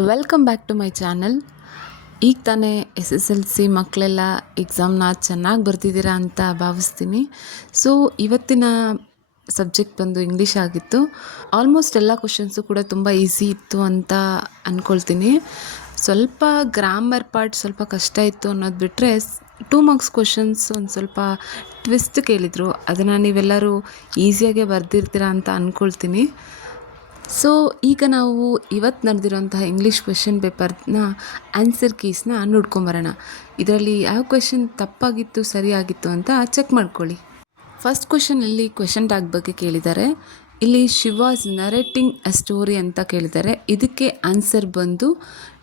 Welcome back to my channel. ಈಗ ತಾನೇ SSLC ಮಕ್ಕಳೆಲ್ಲ ಎಕ್ಸಾಮ್ನ ಚೆನ್ನಾಗಿ ಬರ್ತಿದ್ದೀರಾ ಅಂತ ಭಾವಿಸ್ತೀನಿ. ಸೊ ಇವತ್ತಿನ ಸಬ್ಜೆಕ್ಟ್ ಬಂದು ಇಂಗ್ಲೀಷ್ ಆಗಿತ್ತು. ಆಲ್ಮೋಸ್ಟ್ ಎಲ್ಲ ಕ್ವಶನ್ಸು ಕೂಡ ತುಂಬ ಈಸಿ ಇತ್ತು ಅಂತ ಅಂದ್ಕೊಳ್ತೀನಿ. ಸ್ವಲ್ಪ ಗ್ರಾಮರ್ ಪಾರ್ಟ್ ಸ್ವಲ್ಪ ಕಷ್ಟ ಇತ್ತು ಅನ್ನೋದು ಬಿಟ್ಟರೆ 2 ಮಾರ್ಕ್ಸ್ ಕ್ವಶನ್ಸ್ ಒಂದು ಸ್ವಲ್ಪ ಟ್ವಿಸ್ಟ್ ಕೇಳಿದರು. ಅದನ್ನು ನೀವೆಲ್ಲರೂ ಈಸಿಯಾಗೆ ಬರೆದಿರ್ತೀರಾ ಅಂತ ಅಂದ್ಕೊಳ್ತೀನಿ. ಸೊ ಈಗ ನಾವು ಇವತ್ತು ನಡೆದಿರೋಂತಹ ಇಂಗ್ಲೀಷ್ ಕ್ವೆಶ್ಚನ್ ಪೇಪರ್ನ ಆನ್ಸರ್ ಕೀಸ್ನ ನೋಡ್ಕೊಂಬರೋಣ. ಇದರಲ್ಲಿ ಯಾವ ಕ್ವೆಶನ್ ತಪ್ಪಾಗಿತ್ತು ಸರಿಯಾಗಿತ್ತು ಅಂತ ಚೆಕ್ ಮಾಡ್ಕೊಳ್ಳಿ. ಫಸ್ಟ್ ಕ್ವೆಶನಲ್ಲಿ ಕ್ವೆಶನ್ ಟ್ಯಾಗ್ ಬಗ್ಗೆ ಕೇಳಿದ್ದಾರೆ. ಇಲ್ಲಿ she was narrating a story ಅಂತ ಕೇಳಿದ್ದಾರೆ. ಇದಕ್ಕೆ ಆನ್ಸರ್ ಬಂದು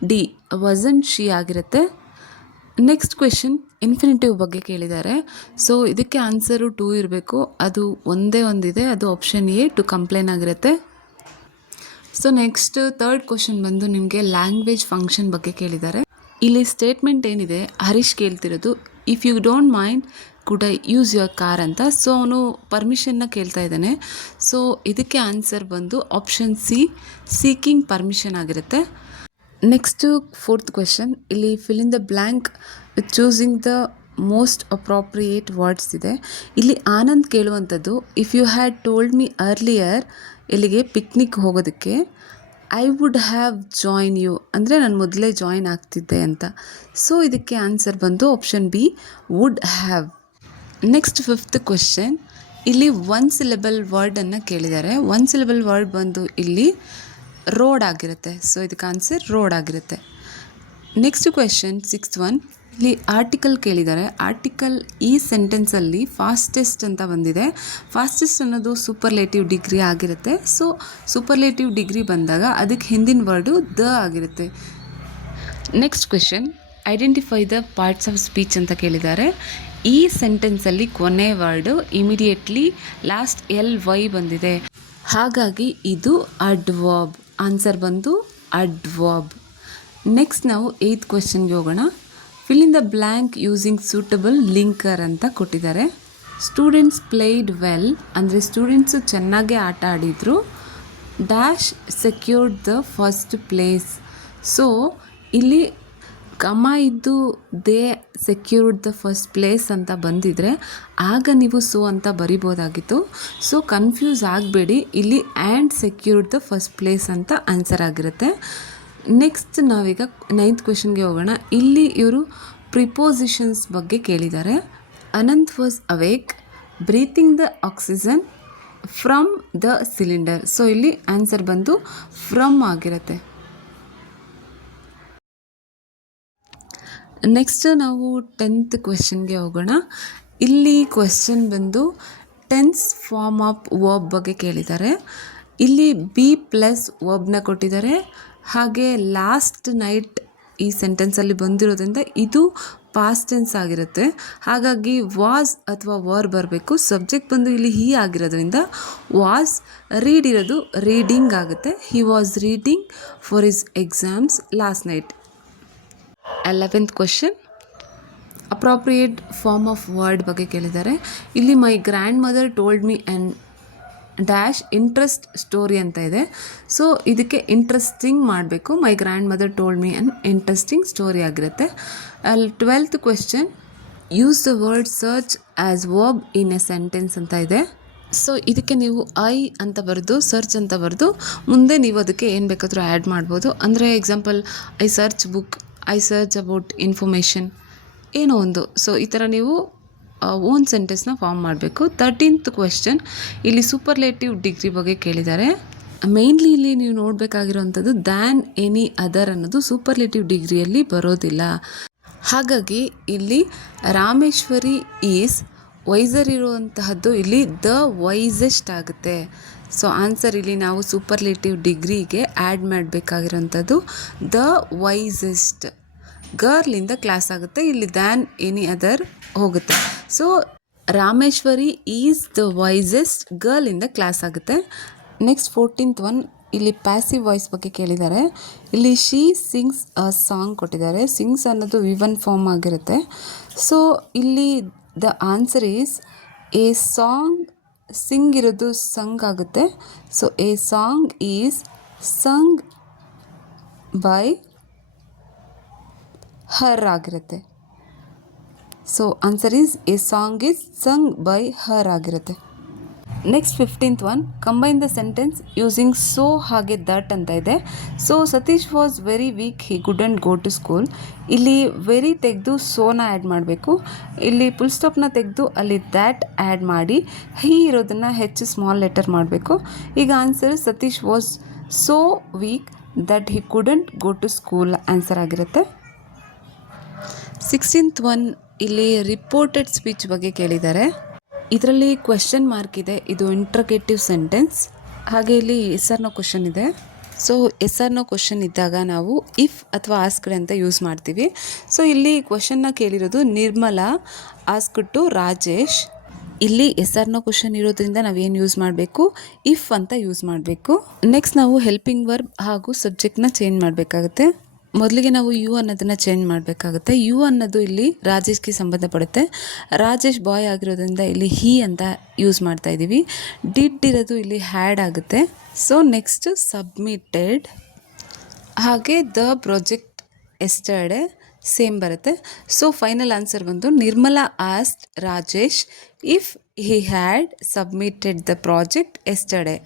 ಡಿ ವಾಸಂಟ್ ಶಿ ಆಗಿರುತ್ತೆ. ನೆಕ್ಸ್ಟ್ ಕ್ವೆಶನ್ ಇನ್ಫಿನಿಟಿವ್ ಬಗ್ಗೆ ಕೇಳಿದ್ದಾರೆ. ಸೊ ಇದಕ್ಕೆ ಆನ್ಸರು 2 ಇರಬೇಕು. ಅದು ಒಂದೇ ಒಂದಿದೆ, ಅದು ಆಪ್ಷನ್ ಎ ಟು ಕಂಪ್ಲೇನ್ ಆಗಿರುತ್ತೆ. ಸೊ ನೆಕ್ಸ್ಟ್ ಥರ್ಡ್ ಕ್ವಶನ್ ಬಂದು ನಿಮಗೆ ಲ್ಯಾಂಗ್ವೇಜ್ ಫಂಕ್ಷನ್ ಬಗ್ಗೆ ಕೇಳಿದ್ದಾರೆ. ಇಲ್ಲಿ ಸ್ಟೇಟ್ಮೆಂಟ್ ಏನಿದೆ, ಹರೀಶ್ ಕೇಳ್ತಿರೋದು if you don't mind could I use your car ಅಂತ. ಸೊ ಅವನು ಪರ್ಮಿಷನ್ನ ಕೇಳ್ತಾ ಇದ್ದಾನೆ. ಸೊ ಇದಕ್ಕೆ ಆನ್ಸರ್ ಬಂದು ಆಪ್ಷನ್ ಸಿ ಸೀಕಿಂಗ್ ಪರ್ಮಿಷನ್ ಆಗಿರುತ್ತೆ. ನೆಕ್ಸ್ಟು ಫೋರ್ತ್ ಕ್ವೆಶನ್, ಇಲ್ಲಿ fill in the blank with choosing the most appropriate words ಇದೆ. ಇಲ್ಲಿ ಆನಂದ್ ಕೇಳುವಂಥದ್ದು if you had told me earlier, ಇಲ್ಲಿಗೆ ಪಿಕ್ನಿಕ್ ಹೋಗೋದಕ್ಕೆ, I would have join you ಅಂದರೆ ನಾನು ಮೊದಲೇ ಜಾಯ್ನ್ ಆಗ್ತಿದ್ದೆ ಅಂತ. ಸೊ ಇದಕ್ಕೆ ಆನ್ಸರ್ ಬಂದು option B would have. Next fifth question, ಇಲ್ಲಿ 1 ಸಿಲೆಬಲ್ ವರ್ಡನ್ನು ಕೇಳಿದ್ದಾರೆ. 1 ಸಿಲೆಬಲ್ ವರ್ಡ್ ಬಂದು ಇಲ್ಲಿ ರೋಡ್ ಆಗಿರುತ್ತೆ. ಸೊ ಇದಕ್ಕೆ ಆನ್ಸರ್ ರೋಡ್ ಆಗಿರುತ್ತೆ. ನೆಕ್ಸ್ಟ್ ಕ್ವೆಶನ್ ಸಿಕ್ಸ್ತ್ ಒನ್, ಇಲ್ಲಿ ಆರ್ಟಿಕಲ್ ಕೇಳಿದ್ದಾರೆ. ಆರ್ಟಿಕಲ್ ಈ ಸೆಂಟೆನ್ಸಲ್ಲಿ ಫಾಸ್ಟೆಸ್ಟ್ ಅಂತ ಬಂದಿದೆ. ಫಾಸ್ಟೆಸ್ಟ್ ಅನ್ನೋದು ಸೂಪರ್ಲೇಟಿವ್ ಡಿಗ್ರಿ ಆಗಿರುತ್ತೆ. ಸೊ ಸೂಪರ್ಲೇಟಿವ್ ಡಿಗ್ರಿ ಬಂದಾಗ ಅದಕ್ಕೆ ಹಿಂದಿನ ವರ್ಡು ದ ಆಗಿರುತ್ತೆ. Next question, identify the parts of speech ಅಂತ ಕೇಳಿದ್ದಾರೆ. ಈ ಸೆಂಟೆನ್ಸಲ್ಲಿ ಕೊನೆ ವರ್ಡು ಇಮಿಡಿಯೇಟ್ಲಿ ಲಾಸ್ಟ್ LY ಬಂದಿದೆ. ಹಾಗಾಗಿ ಇದು ಅಡ್ವರ್ಬ್. ಆನ್ಸರ್ ಬಂದು ಅಡ್ವರ್ಬ್. ನೆಕ್ಸ್ಟ್ ನಾವು 8th ಕ್ವೆಶನ್ಗೆ ಹೋಗೋಣ. Fill in the blank using suitable linker ಅಂತ ಕೊಟ್ಟಿದ್ದಾರೆ. ಸ್ಟೂಡೆಂಟ್ಸ್ ಪ್ಲೇಡ್ ವೆಲ್ ಅಂದರೆ ಸ್ಟೂಡೆಂಟ್ಸು ಚೆನ್ನಾಗೇ ಆಟ ಆಡಿದರು. Dash secured the first place. So ಇಲ್ಲಿ ಕಮ ಇದ್ದು they secured the first place ಅಂತ ಬಂದಿದ್ರೆ ಆಗ ನೀವು ಸೊ ಅಂತ ಬರಿಬೋದಾಗಿತ್ತು. ಸೊ ಕನ್ಫ್ಯೂಸ್ ಆಗಬೇಡಿ, ಇಲ್ಲಿ and secured the first place ಅಂತ ಆನ್ಸರ್ ಆಗಿರುತ್ತೆ. ನೆಕ್ಸ್ಟ್ ನಾವೀಗ 9th ಕ್ವೆಶನ್ಗೆ ಹೋಗೋಣ. ಇಲ್ಲಿ ಇವರು ಪ್ರಿಪೋಸಿಷನ್ಸ್ ಬಗ್ಗೆ ಕೇಳಿದ್ದಾರೆ. Anant was awake breathing the oxygen from the cylinder. So ಇಲ್ಲಿ ಆನ್ಸರ್ ಬಂದು ಫ್ರಮ್ ಆಗಿರುತ್ತೆ. ನೆಕ್ಸ್ಟ್ ನಾವು 10th ಕ್ವೆಶನ್ಗೆ ಹೋಗೋಣ. ಇಲ್ಲಿ ಕ್ವೆಶನ್ ಬಂದು ಟೆನ್ಸ್ ಫಾರ್ಮ್ ಆಫ್ ವರ್ಬ್ ಬಗ್ಗೆ ಕೇಳಿದ್ದಾರೆ. ಇಲ್ಲಿ ಬಿ ಪ್ಲಸ್ ವರ್ಬ್ನ ಕೊಟ್ಟಿದ್ದಾರೆ. ಹಾಗೆ ಲಾಸ್ಟ್ ನೈಟ್ ಈ ಸೆಂಟೆನ್ಸಲ್ಲಿ ಬಂದಿರೋದ್ರಿಂದ ಇದು ಪಾಸ್ಟ್ ಟೆನ್ಸ್ ಆಗಿರುತ್ತೆ. ಹಾಗಾಗಿ ವಾಸ್ ಅಥವಾ ವರ್ ಬರಬೇಕು. ಸಬ್ಜೆಕ್ಟ್ ಬಂದು ಇಲ್ಲಿ ಹಿ ಆಗಿರೋದ್ರಿಂದ ವಾಸ್, ರೀಡ್ ಇರೋದು ರೀಡಿಂಗ್ ಆಗುತ್ತೆ. He was reading for his exams last night. 11th question, appropriate form of word ಬಗ್ಗೆ ಕೇಳಿದ್ದಾರೆ. ಇಲ್ಲಿ my grandmother told me and dash interest story ಅಂತ ಇದೆ. ಸೊ ಇದಕ್ಕೆ ಇಂಟ್ರೆಸ್ಟಿಂಗ್ ಮಾಡಬೇಕು. My grandmother told me and interesting story ಆಗಿರುತ್ತೆ. 12th question, use the word search as verb in a sentence ಅಂತ ಇದೆ. ಸೊ ಇದಕ್ಕೆ ನೀವು I ಅಂತ ಬರೆದು ಸರ್ಚ್ ಅಂತ ಬರೆದು ಮುಂದೆ ನೀವು ಅದಕ್ಕೆ ಏನು ಬೇಕಾದರೂ ಆ್ಯಡ್ ಮಾಡ್ಬೋದು. ಅಂದರೆ example I search book, I search about information, ಏನೋ ಒಂದು. ಸೊ ಈ ಥರ ನೀವು ಓನ್ ಸೆಂಟೆನ್ಸ್ನ ಫಾರ್ಮ್ ಮಾಡಬೇಕು. 13th ಕ್ವೆಶನ್, ಇಲ್ಲಿ ಸೂಪರ್ಲೇಟಿವ್ ಡಿಗ್ರಿ ಬಗ್ಗೆ ಕೇಳಿದ್ದಾರೆ. ಮೇನ್ಲಿ ಇಲ್ಲಿ ನೀವು ನೋಡಬೇಕಾಗಿರೋವಂಥದ್ದು ದ್ಯಾನ್ ಎನಿ ಅದರ್ ಅನ್ನೋದು ಸೂಪರ್ಲೇಟಿವ್ ಡಿಗ್ರಿಯಲ್ಲಿ ಬರೋದಿಲ್ಲ. ಹಾಗಾಗಿ ಇಲ್ಲಿ ರಾಮೇಶ್ವರಿ ಈಸ್ ವೈಸರ್ ಇರುವಂತಹದ್ದು ಇಲ್ಲಿ ದ ವೈಸೆಸ್ಟ್ ಆಗುತ್ತೆ. ಸೊ ಆನ್ಸರ್ ಇಲ್ಲಿ ನಾವು ಸೂಪರ್ಲೇಟಿವ್ ಡಿಗ್ರಿಗೆ ಆ್ಯಡ್ ಮಾಡಬೇಕಾಗಿರೋಂಥದ್ದು ದ ವೈಸೆಸ್ಟ್. ಗರ್ಲಿಂದ ಕ್ಲಾಸ್ ಆಗುತ್ತೆ, ಇಲ್ಲಿ ದ್ಯಾನ್ ಎನಿ ಅದರ್ ಹೋಗುತ್ತೆ. So Rameshwari is the wisest girl in the class ಆಗುತ್ತೆ. ನೆಕ್ಸ್ಟ್ 14th ಒನ್, ಇಲ್ಲಿ ಪ್ಯಾಸಿವ್ ವಾಯ್ಸ್ ಬಗ್ಗೆ ಕೇಳಿದ್ದಾರೆ. ಇಲ್ಲಿ ಶಿ ಸಿಂಗ್ಸ್ ಅ ಸಾಂಗ್ ಕೊಟ್ಟಿದ್ದಾರೆ. ಸಿಂಗ್ಸ್ ಅನ್ನೋದು V1 ಫಾರ್ಮ್ ಆಗಿರುತ್ತೆ. ಸೊ ಇಲ್ಲಿ the answer is a song. Sing ಇರೋದು ಸಂಗ್ ಆಗುತ್ತೆ. So a song is sung by her ಆಗಿರುತ್ತೆ. So answer is a song is sung by her ಆಗಿರುತ್ತೆ. Next 15th one, combine the sentence using so ಹಾಗೆ that ಅಂತ ಇದೆ. So Satish was very weak, he couldn't go to school. ಇಲ್ಲಿ very ತೆಗೆದು ಸೋನ add ಮಾಡಬೇಕು. ಇಲ್ಲಿ ಫುಲ್ ಸ್ಟಾಪ್ನ ತೆಗೆದು ಅಲ್ಲಿ ದ್ಯಾಟ್ ಆ್ಯಡ್ ಮಾಡಿ ಹಿ ಇರೋದನ್ನು ಹೆಚ್ಚು ಸ್ಮಾಲ್ ಲೆಟರ್ ಮಾಡಬೇಕು. ಈಗ answer Satish was so weak that he couldn't go to school answer ಆಗಿರುತ್ತೆ. 16th ಒನ್, ಇಲ್ಲಿ ರಿಪೋರ್ಟೆಡ್ ಸ್ಪೀಚ್ ಬಗ್ಗೆ ಕೇಳಿದ್ದಾರೆ. ಇದರಲ್ಲಿ ಕ್ವೆಶ್ಚನ್ ಮಾರ್ಕ್ ಇದೆ, ಇದು ಇಂಟ್ರಗೇಟಿವ್ ಸೆಂಟೆನ್ಸ್. ಹಾಗೆ ಇಲ್ಲಿ ಎಸ್ ಆರ್ ನೋ ಕ್ವೆಶ್ಚನ್ ಇದೆ. So yes or no question ಇದ್ದಾಗ ನಾವು ಇಫ್ ಅಥವಾ ಆಸ್ಕ್ಡ್ ಅಂತ ಯೂಸ್ ಮಾಡ್ತೀವಿ. ಸೊ ಇಲ್ಲಿ ಕ್ವೆಶ್ಚನ್ನ ಕೇಳಿರೋದು ನಿರ್ಮಲಾ ಆಸ್ಕ್ಡ್ ಟು ರಾಜೇಶ್. ಇಲ್ಲಿ ಎಸ್ ಆರ್ ನೋ ಕ್ವೆಶ್ಚನ್ ಇರೋದ್ರಿಂದ ನಾವೇನು ಯೂಸ್ ಮಾಡಬೇಕು, ಇಫ್ ಅಂತ ಯೂಸ್ ಮಾಡಬೇಕು. ನೆಕ್ಸ್ಟ್ ನಾವು ಹೆಲ್ಪಿಂಗ್ ವರ್ಬ್ ಹಾಗೂ ಸಬ್ಜೆಕ್ಟ್ನ ಚೇಂಜ್ ಮಾಡಬೇಕಾಗುತ್ತೆ. ಮೊದಲಿಗೆ ನಾವು ಯು ಅನ್ನೋದನ್ನು ಚೇಂಜ್ ಮಾಡಬೇಕಾಗುತ್ತೆ. ಯು ಅನ್ನೋದು ಇಲ್ಲಿ ರಾಜೇಶ್ಗೆ ಸಂಬಂಧಪಡುತ್ತೆ. ರಾಜೇಶ್ ಬಾಯ್ ಆಗಿರೋದ್ರಿಂದ ಇಲ್ಲಿ ಹಿ ಅಂತ ಯೂಸ್ ಮಾಡ್ತಾ ಇದ್ದೀವಿ. ಡಿಡ್ ಇರೋದು ಇಲ್ಲಿ ಹ್ಯಾಡ್ ಆಗುತ್ತೆ. ಸೊ ನೆಕ್ಸ್ಟ್ ಸಬ್ಮಿಟೆಡ್, ಹಾಗೆ ದ ಪ್ರಾಜೆಕ್ಟ್ ಎಸ್ಟರ್ಡೇ ಸೇಮ್ ಬರುತ್ತೆ. ಸೊ ಫೈನಲ್ ಆನ್ಸರ್ ಬಂದು Nirmala asked Rajesh if he had submitted the project yesterday.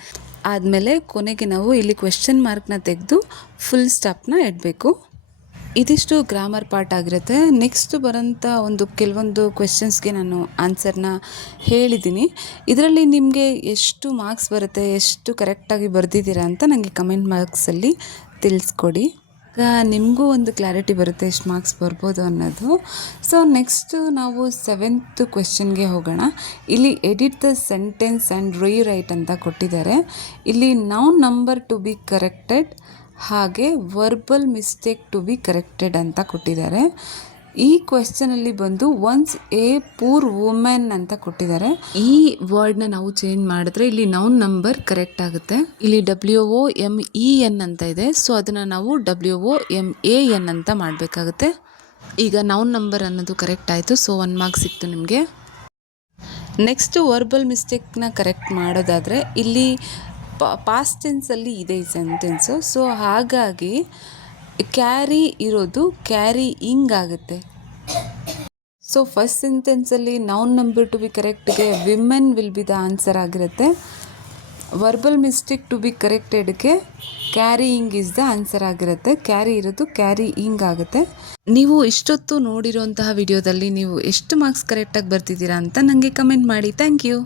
ಆದಮೇಲೆ ಕೊನೆಗೆ ನಾವು ಇಲ್ಲಿ ಕ್ವೆಶ್ಚನ್ ಮಾರ್ಕ್ನ ತೆಗೆದು ಫುಲ್ ಸ್ಟಾಪ್ನ ಇಡಬೇಕು. ಇದಿಷ್ಟು ಗ್ರಾಮರ್ ಪಾರ್ಟ್ ಆಗಿರುತ್ತೆ. ನೆಕ್ಸ್ಟ್ ಬರೋಂಥ ಕೆಲವೊಂದು ಕ್ವೆಶ್ಚನ್ಸ್ಗೆ ನಾನು ಆನ್ಸರ್ನ ಹೇಳಿದ್ದೀನಿ. ಇದರಲ್ಲಿ ನಿಮಗೆ ಎಷ್ಟು ಮಾರ್ಕ್ಸ್ ಬರುತ್ತೆ, ಎಷ್ಟು ಕರೆಕ್ಟಾಗಿ ಬರೆದಿದ್ದೀರಾ ಅಂತ ನನಗೆ ಕಮೆಂಟ್ ಬಾಕ್ಸಲ್ಲಿ ತಿಳಿಸ್ಕೊಡಿ. ಈಗ ನಿಮಗೂ ಒಂದು ಕ್ಲಾರಿಟಿ ಬರುತ್ತೆ ಎಷ್ಟು ಮಾರ್ಕ್ಸ್ ಬರ್ಬೋದು ಅನ್ನೋದು. ಸೊ ನೆಕ್ಸ್ಟು ನಾವು 7th ಕ್ವೆಶ್ಚನ್ಗೆ ಹೋಗೋಣ. ಇಲ್ಲಿ edit the sentence and rewrite ಅಂತ ಕೊಟ್ಟಿದ್ದಾರೆ. ಇಲ್ಲಿ noun number to be corrected ಹಾಗೆ verbal mistake to be corrected ಅಂತ ಕೊಟ್ಟಿದ್ದಾರೆ. ಈ ಕ್ವೆಶ್ಚನಲ್ಲಿ ಬಂದು ಒನ್ಸ್ ಎ ಪೂರ್ ವುಮೆನ್ ಅಂತ ಕೊಟ್ಟಿದ್ದಾರೆ. ಈ ವರ್ಡ್ನ ನಾವು ಚೇಂಜ್ ಮಾಡಿದ್ರೆ ಇಲ್ಲಿ ನೌನ್ ನಂಬರ್ ಕರೆಕ್ಟ್ ಆಗುತ್ತೆ. ಇಲ್ಲಿ WOMEN ಅಂತ ಇದೆ. ಸೊ ಅದನ್ನು ನಾವು WOMAN ಅಂತ ಮಾಡಬೇಕಾಗುತ್ತೆ. ಈಗ ನೌನ್ ನಂಬರ್ ಅನ್ನೋದು ಕರೆಕ್ಟ್ ಆಯಿತು. ಸೊ 1 ಮಾರ್ಕ್ ಸಿಕ್ತು ನಿಮಗೆ. ನೆಕ್ಸ್ಟ್ ವರ್ಬಲ್ ಮಿಸ್ಟೇಕ್ನ ಕರೆಕ್ಟ್ ಮಾಡೋದಾದರೆ ಇಲ್ಲಿ ಪಾಸ್ಟ್ ಟೆನ್ಸಲ್ಲಿ ಇದೆ ಈ ಸೆಂಟೆನ್ಸು. ಸೊ ಹಾಗಾಗಿ ಕ್ಯಾರಿ ಇರೋದು ಕ್ಯಾರಿಯಿಂಗ್ ಆಗುತ್ತೆ. ಸೊ ಫಸ್ಟ್ ಸೆಂಟೆನ್ಸಲ್ಲಿ ನೌನ್ ನಂಬರ್ ಟು ಬಿ ಕರೆಕ್ಟ್ಗೆ women will be the answer ಆಗಿರುತ್ತೆ. ವರ್ಬಲ್ ಮಿಸ್ಟೇಕ್ ಟು ಬಿ ಕರೆಕ್ಟೆಡ್ಗೆ ಕ್ಯಾರಿಯಿಂಗ್ ಇಸ್ ದ ಆನ್ಸರ್ ಆಗಿರುತ್ತೆ. ಕ್ಯಾರಿ ಇರೋದು ಕ್ಯಾರಿಯಿಂಗ್ ಆಗುತ್ತೆ. ನೀವು ಇಷ್ಟೊತ್ತು ನೋಡಿರೋಂತಹ ವಿಡಿಯೋದಲ್ಲಿ ನೀವು ಎಷ್ಟು ಮಾರ್ಕ್ಸ್ ಕರೆಕ್ಟಾಗಿ ಬರ್ತಿದ್ದೀರಾ ಅಂತ ನನಗೆ ಕಮೆಂಟ್ ಮಾಡಿ. Thank you.